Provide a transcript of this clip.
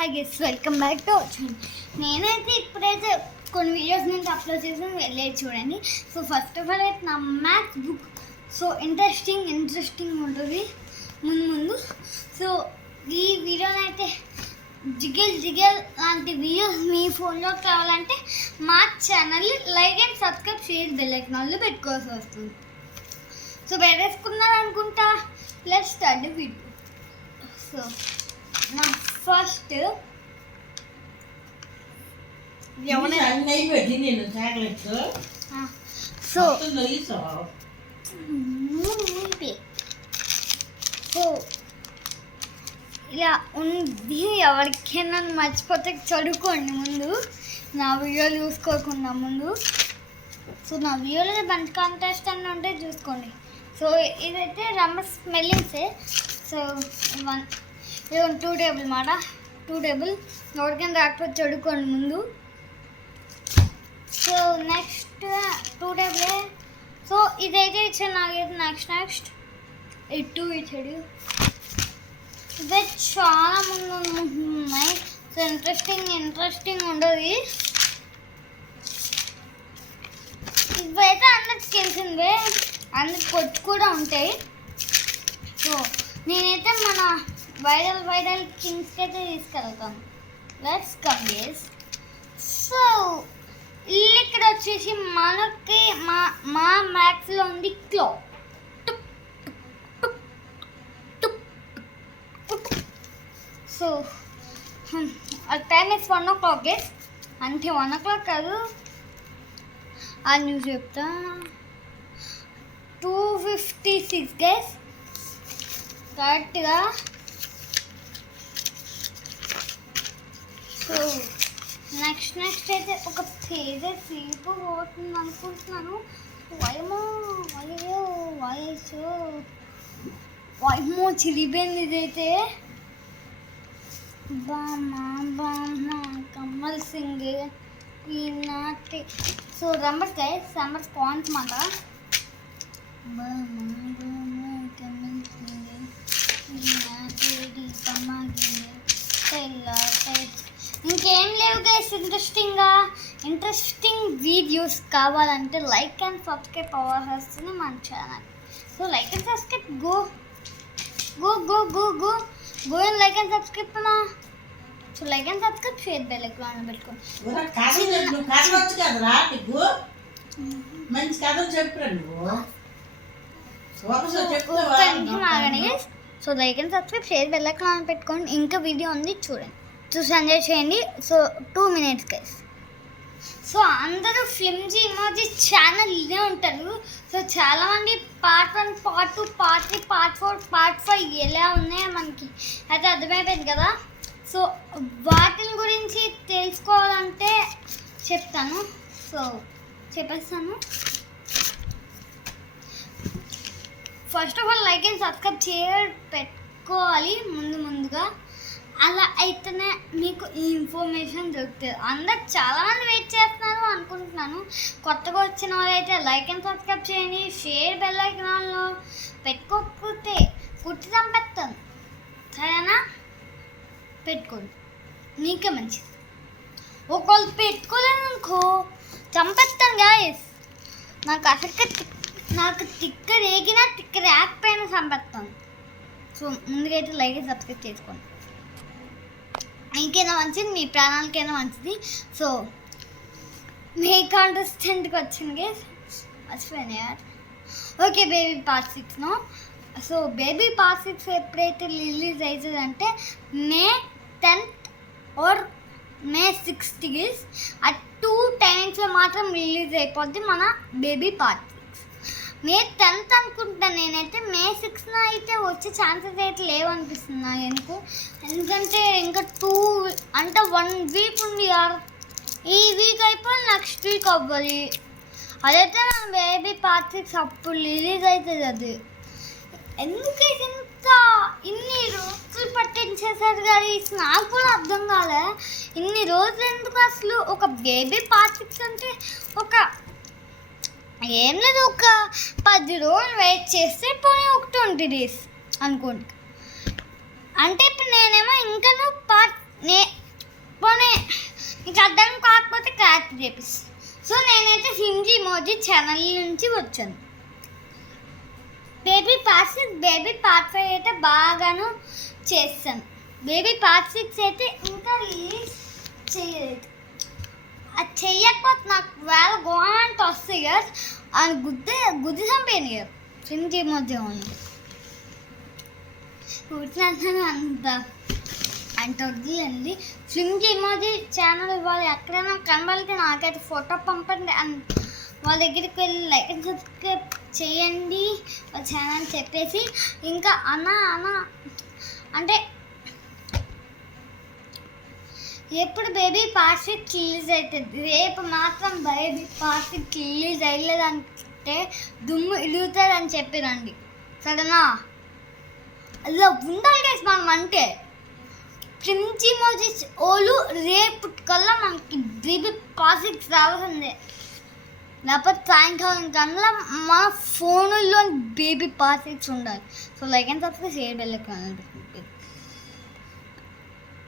Hi guys, welcome back to our channel. నేనైతే ఇప్పుడైతే కొన్ని వీడియోస్ నుంచి అప్లోడ్ చేసి వెళ్ళేది చూడండి. సో ఫస్ట్ ఆఫ్ ఆల్ అయితే నా మ్యాథ్స్ బుక్ సో ఇంట్రెస్టింగ్ ఉంటుంది ముందు. సో ఈ వీడియోనైతే జిగల్ లాంటి వీడియోస్ మీ ఫోన్లో కావాలంటే మా ఛానల్ని like and subscribe share bell ఐకాన్లో పెట్టుకోవాల్సి వస్తుంది. సో పెట్టేసుకున్నారనుకుంటా. Let's start the video. So నా ఫస్ట్ సో ఇలా ఉంది. ఎవరికైనా మర్చిపోతే చదువుకోండి ముందు, నా వీడియోలు చూసుకోకుండా ముందు. సో నా వీడియోలో మంచి కాంటెస్ట్ అని ఉంటే చూసుకోండి. సో ఇదైతే రమ్మ స్మెల్లింగ్సే. సో ఇది 2 టేబుల్ మాట, 2 టేబుల్. ఎవరికైనా రాకపోతే చదువుకోండి ముందు. So next 2 టేబులే. సో ఇదైతే ఇచ్చాడు నాకైతే. నెక్స్ట్ ఈ 2 ఇచ్చాడు. ఇదే చాలా ముందు ఉన్నాయి. సో ఇంట్రెస్టింగ్ ఉండదు. ఇవైతే అందరికి తెలిసిందే, అందరికి పొట్టు కూడా ఉంటాయి. సో నేనైతే మన వైరల్ కింగ్స్కి అయితే తీసుకెళ్తాను. Let's come guys. సో ఇక్కడ వచ్చేసి మనకి మా మ్యాథ్స్లో ఉంది క్లో. So time is 1 o'clock guys. అంటే 1 o'clock కాదు, ఆ న్యూస్ చెప్తా. 2:56 గైస్ కరెక్ట్గా. సో నెక్స్ట్ అయితే ఒక పేజ్ స్లీప్ పోతుంది అనుకుంటున్నాను. వయమో చిరిపోయింది ఇదైతే. బామా కమల్ సింగ్ ఈనాటి. So numbers guys, numbers points మాట. కమల్ సింగ్ ఈనాటి ఇంకేం లేవు గైస్. ఇంట్రెస్టింగ్ వీడియోస్ కావాలంటే లైక్ అండ్ సబ్స్క్రైబ్ అవ్వాల్సింది మన ఛానల్. So like and subscribe go and like and subscribe అన్నా. So like and subscribe share bell icon పెట్టుకోండి. So like and subscribe share bell icon పెట్టుకోండి. ఇంకా వీడియో ఉంది చూడండి, చూసి ఎంజాయ్ చేయండి. So 2 minutes guys. సో అందరూ ఫ్లిమ్జీ ఇమోజీ ఛానల్ ఇదే ఉంటారు. సో చాలామంది part 1, part 2, part 3, part 4, part 5 ఎలా ఉన్నాయో మనకి అయితే అర్థమైపోయింది కదా. సో వాటిని గురించి తెలుసుకోవాలంటే చెప్తాను. సో చెప్పేస్తాను. First of all like and subscribe పెట్టుకోవాలి ముందుగా. అలా అయితేనే మీకు ఈ ఇన్ఫర్మేషన్ దొరుకుతుంది. అందరు చాలామంది వెయిట్ చేస్తున్నారు అనుకుంటున్నాను. కొత్తగా వచ్చిన వాళ్ళైతే లైక్ అండ్ సబ్స్క్రైబ్ చేయండి. షేర్ బెల్ ఐకాన్లో పెట్టుకోకపోతే కుట్టి చంపేస్తాను, సరేనా? పెట్టుకోండి, మీకే మంచిది. ఒకళ్ళు పెట్టుకోలేదు అనుకో చంపేస్తాను గాయస్. నాకు తిక్క రేగినా తిక్క రేకపోయినా చంపేస్తాను. సో ముందుకైతే లైక్ అండ్ సబ్స్క్రైబ్ చేసుకోండి. ఇంకైనా మంచిది, మీ ప్రాణాలకైనా మంచిది. సో మీ కాంటెస్టెంట్కి వచ్చింది గైస్, మర్చిపోయినా. Okay, baby part 6. So baby part 6 ఎప్పుడైతే రిలీజ్ అవుతుందంటే May 10th are May 6th guys. ఆ 2 టైమింగ్స్లో మాత్రం రిలీజ్ అయిపోద్ది మన బేబీ పార్ట్ 6. May 10th అనుకుంటున్నాను నేనైతే. May 6th అయితే వచ్చే ఛాన్సెస్ అయితే లేవనిపిస్తుంది నాకు ఎందుకంటే ఇంకా 1 వీక్ ఉంది యార్. ఈ వీక్ అయిపోయి నెక్స్ట్ వీక్ అవ్వాలి. అదైతే నా బేబీ పార్ట్ 6 అప్పుడు రిలీజ్ అవుతుంది. అది ఎందుకైతే ఇన్ని రోజులు పట్టించేసారు కానీ నాకు కూడా అర్థం కాలే. ఇన్ని రోజులు ఎందుకు అసలు? ఒక బేబీ పార్ట్ 6 అంటే ఒక ఏం లేదు, ఒక 10 రోజులు వెయిట్ చేస్తే పోనీ ఒక 20 days అనుకోండి. అంటే ఇప్పుడు నేనేమో ఇంకా చేపిస్తాను. సో నేనైతే సింజీ మోజీ ఛానల్ నుంచి వచ్చాను. బేబీ పార్ట్ 6, బేబీ పార్ట్ 5 అయితే బాగాను చేస్తాను. బేబీ పార్ట్ 6 అయితే ఇంకా రిలీజ్ చేయలేదు. అది చెయ్యకపోతే నాకు వేళ గవర్నమెంట్ వస్తాయి కదా అని గుద్ది చంపేయండి కదా సింజీ మోజీ ఉంది అంత అంటే వద్దులేండి. సింజీ ఎమోజీ ఛానల్ వాళ్ళు ఎక్కడైనా కనబడితే నాకైతే ఫోటో పంపండి అండ్ వాళ్ళ దగ్గరికి వెళ్ళి లైక్ అండ్ సబ్స్క్రైబ్ చేయండి వాళ్ళ ఛానల్ చెప్పేసి. ఇంకా అన్న అంటే ఎప్పుడు బేబీ పార్ట్ 6 రిలీజ్ అవుతుంది. రేపు మాత్రం బేబీ పార్ట్ 6 రిలీజ్ అయ్యలేదంటే దుమ్ము ఇరుగుతుంది అని చెప్పిరండి. సరేనా? అలా ఉండాలి గైస్ మనం అంటే. సింజీ మోజీ ఓలు రేపు కల్లా మనకి బేబీ పార్ట్ 6 రావాల్సిందే. లేకపోతే సాయంకాలం కల్లా మన ఫోన్లో బేబీ పార్ట్ 6 ఉండాలి. So like and subscribe share bell icon.